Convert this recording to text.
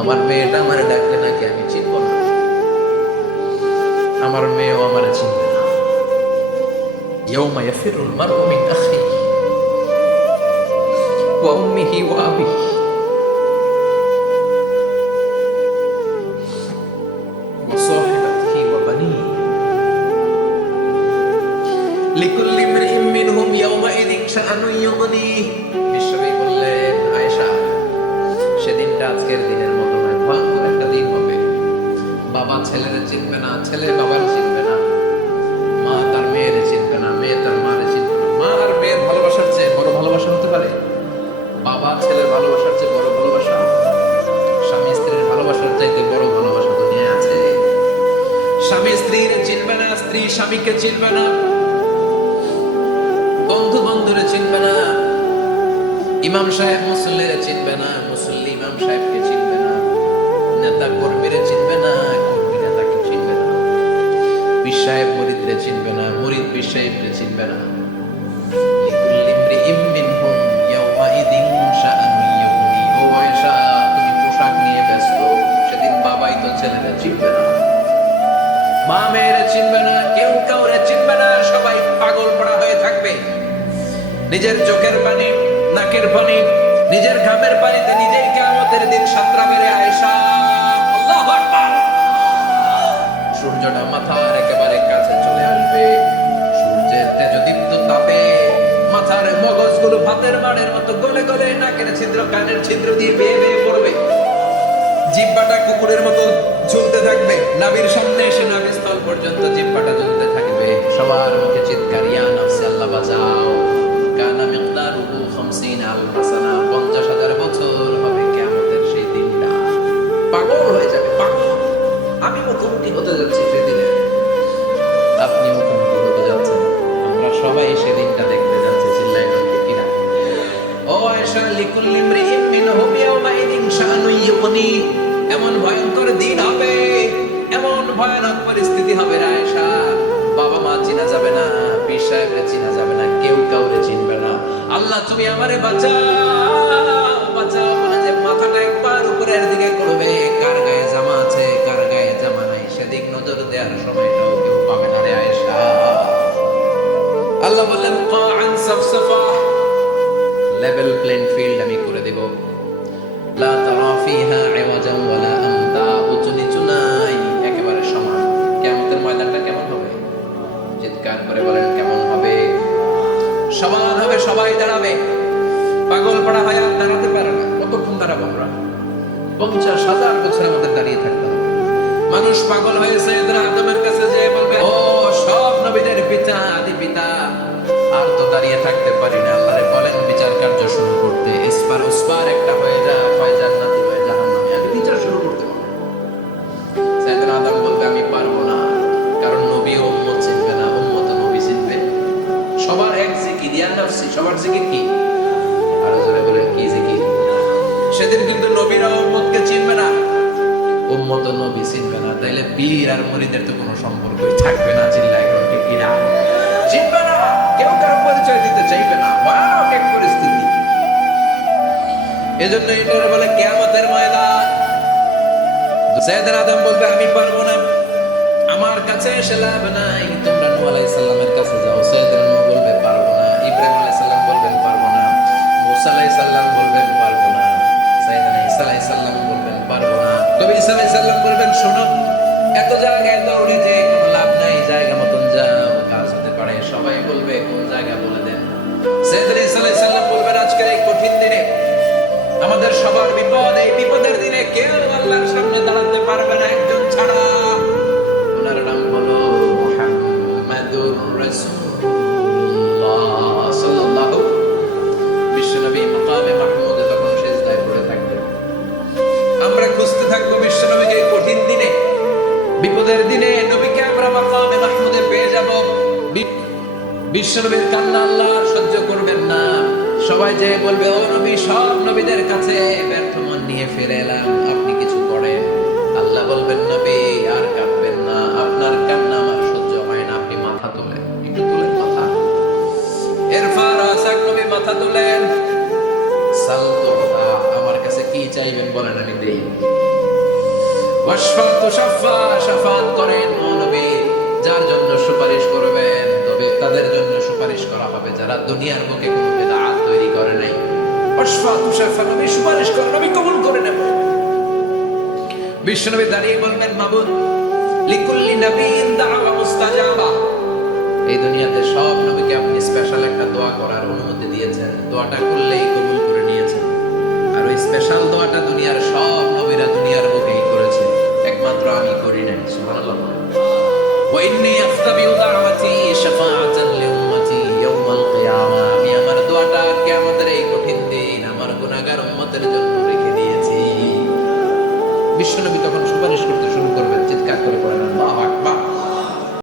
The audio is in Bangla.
আমার মেয়েটা আমার ডাকলে নাকি আমি চিনব না, আমার মেয়েও আমার চিনবে না। ইয়াউমা ইয়াফিরুল মারউ মিন আখিহি ওয়া উম্মিহি ওয়া আবিহি ওয়া সাহিবাতিহি ওয়া বানিহি লিকুল্লি ইমরিইন মিনহুম ইয়াউমাইযিন শাআনুন ইউগনিহি। বিশ্বনবী বললেন, আয়েশা, সেদিনটা আজকের দিনের মতো নয়, ভয়ঙ্কর একটা দিন হবে। বাবা ছেলেরে চিনবে না, ছেলে বাবার চিনবে না, মা তার মেয়েরে চিনবে না, মেয়ে তার মারে চিনবে না। মা আর মেয়ের ভালোবাসার চেয়ে বড় ভালোবাসা হতে পারে? বাবা ছেলের ভালোবাসার চেয়ে বড় ভালোবাসা? স্বামী স্ত্রীর ভালোবাসার চাইতে বড় ভালোবাসা দুনিয়ায় আছে? স্বামী স্ত্রীর চিনবে না, স্ত্রী স্বামীকে চিনবে না, বন্ধু বন্ধুরে চিনবে না, ইমাম সাহেব মুসল্লিরে চিনবে না, মুসল্লি ইমাম সাহেবকে চিনবে না, নেতা কর্মীরে চিনবে না, কর্মী নেতাকে চিনবে না, পীর সাহেব মুরিদরে চিনবে না, মুরিদ পীর সাহেবরে চিনবে না। লিকুল্লি ইমরিইন মিনহুম ইয়াউমাইযিন শাআনুন ইউগনি। ও আয়েশা, তুমি পোশাক নিয়ে ব্যস্ত, সেদিন বাবাই তো ছেলেরে চিনবে না, মা মেয়েরে চিনবে না, কেউ কাউরে চিনবে না, সবাই পাগল পড়া হয়ে থাকবে। নিজের চোখের পানি, নাকের পানি, নিজের ঘামের পানিতে নিজেই কিয়ামতের দিন সাতরা মেরে আয়েশা, আল্লাহু আকবার। সূর্যটা মাথার একেবারে কাছে চলে আসবে, সূর্যের তেজদীপ্ত তাপে মাথার মগজগুলো ভাতের মাড়ের মতো গলে গলে নাকের ছিদ্র কানের ছিদ্র দিয়ে বেয়ে বেয়ে পড়বে, জিহ্বাটা কুকুরের মতো ঝুলতে থাকবে, নাভির সামনে এসে নাভিস্থল পর্যন্ত জিহ্বাটা ঝুলতে থাকবে। সবার মুখে চিৎকার, ইয়া নাফসি, আল্লাহ বাঁচাও। কানা মিকদারুহু 50,000 সানা, 50,000 বছর হবে কিয়ামতের সেই দিনটা। পাগল হয়ে যাবে, পাগল। আমি মুখোমুখি হতে যাচ্ছি সেদিনে, আপনি মুখোমুখি হতে যাচ্ছেন, আমরা সবাই সেদিনটা দেখতে যাচ্ছি। চিল্লায় বলতে কিনা? ও আয়েশা, লিকুল্লি ইমরিইন মিনহুম ইয়াউমাইযিন শাআনুন ইউগনি। এমন ভয়ঙ্কর দিন হবে, এমন ভয়ানক পরিস্থিতি হবে আয়েশা, বাবা মা চিনা যাবে না, পীর সাহেবরে চিনা যাবে না, কেউ কাউরে চিনবে না। আল্লাহ তুমি আমারে বাঁচাও, বাঁচাও বলে যে মাথাটা একবার উপরের দিকে করবে, কার গায়ে জামা আছে কার গায়ে জামা নাই সেদিক নজর দেওয়ার সময়টাও কেউ পাবে না রে আয়েশা। আল্লাহ বললেন, কাআন সাফসাফা, লেভেল প্লেইং ফিল্ড আমি করে দেব। লা তারা ফিহা ইওয়াজান ওয়ালা আমতা, উঁচু নিচু নাই, একেবারে সমান। কিয়ামতের ময়দানটা কেমন হবে? চিৎকার করে বলেন, কেমন হবে? সমান হবে, সবাই দাঁড়াবে। পাগল পড়া হয় আর দাঁড়াতে পারে না। কতক্ষণ দাঁড়াবো আমরা? 50,000 বছর আমাদের দাঁড়িয়ে থাকতে হবে। মানুষ পাগল হয়েছে সাইয়েদনা আদমের কাছে যেয়ে বলবে, ও সব নবীদের পিতা, আদি পিতা, আর তো দাঁড়িয়ে থাকতে পারি না, আল্লাহরে বলেন বিচার কার্য শুরু করতে। ইসপার উসপার একটা হয়ে যা, হয় জান্নাতি হয় জাহান্নামী, আগে বিচার শুরু করতে হবে। সাইয়েদনা আদম বলবে, আমি পারবো না, কারণ নবী ও উম্মত চিনবে না, উম্মত নবী চিনবে। সবার এক জিকির, ইয়া নাফসি, সবার জিকির কি? আর জোরে বলেন, কি জিকির? সেদিন কিন্তু নবীরা উম্মতকে চিনবে না, উম্মত নবী চিনবে না, তাইলে পীর আর মুরিদের তো কোনো সম্পর্কই থাকবে না। চিল্লায় কোন ঠিক কিনা? চিনবে না, কেউ কারো পরিচয় দিতে চাইবে না। ওয়াও, এক পরিস্থিতি। এজন্য এটারে বলে কিয়ামতের ময়দান। সাইয়েদনা আদম বলবে, আমি পারবো না, আমার কাছে এসে লাভ নাই, তোমরা নূহ আলাইহিস সালামের কাছে যাও। সাইয়েদনা নূহ বলবে, পারবো না। ইব্রাহিম আলাইহিস সালাম বলবেন, পারবো না। মূসা আলাইহিস সালাম বলবেন, পারবো না। সাইয়েদনা ঈসা আলাইহিস সালাম বলবেন, পারবো না। তবে ঈসা আলাইহিস সালাম বলবেন, শোনো, এত জায়গায় দৌড়ে যে কোনো লাভ নাই, জায়গা মতন যাও, কাজ হতে পারে। সবাই বলবে, কোন জায়গা বলে দেন। সাইয়েদনা ঈসা আলাইহিস সালাম বলবেন, আজকের এই কঠিন দিনে আমাদের সবার বিপদ, এই বিপদের দিনে কেউ আল্লাহর সামনে দাঁড়াতে পারবে না একজন ছাড়া। ওনার নাম হলো মুহাম্মাদুর রাসূলুল্লাহ সাল্লাল্লাহু। বিশ্বনবী মাকামে মাহমুদে তখন সিজদায় পড়ে থাকবেন। আমরা খুঁজতে থাকবো বিশ্বনবীকে এই কঠিন দিনে, বিপদের দিনে নবীকে আমরা মাকামে মাহমুদে পেয়ে যাব। বিশ্বনবীর কান্না আল্লাহ সহ্য করবেন না। সবাই যে বলবে, ও নবী, সব নবীদের কাছে ব্যর্থ মন নিয়ে ফিরে এলাম, আপনি কিছু করেন। আল্লাহ বলবেন, নবী আর কাঁদবেন না, আপনার কান্না আমার সহ্য হয় না, আপনি মাথা তোলেন, একটু তোলেন মাথা। এরপর রাসাক নবী মাথা তোলেন। সাল তো, আমার কাছে কি চাইবেন বলেন, আমি দেই। ওয়াশফাতু শাফা, শাফাত করেন ও নবী, যার জন্য সুপারিশ করবেন তবে তাদের জন্য সুপারিশ করা হবে যারা দুনিয়ার বুকে কোনো বিদআত তৈরি করে নাই। ওয়াশফাতু শাফা, নবী সুপারিশ করেন, নবী কবুল করে নেব। বিশ্বনবী দাঁড়িয়ে বলবেন, মাবুদ লিকুল্লি নবিয়্যিন দাওয়া মুস্তাজাবা, এই দুনিয়াতে সব নবীকে আপনি স্পেশাল একটা দোয়া করার অনুমতি দিয়েছেন, দোয়াটা করলেই কবুল করে নিয়েছেন। আর ওই স্পেশাল দোয়াটা দুনিয়ার সব নবীরা দুনিয়ার বুকেই করেছে, একমাত্র আমি করি নাই। সুবহানাল্লাহ। ওয়া ইন্নী আখতাবিউ দাওয়াতি শাফাআত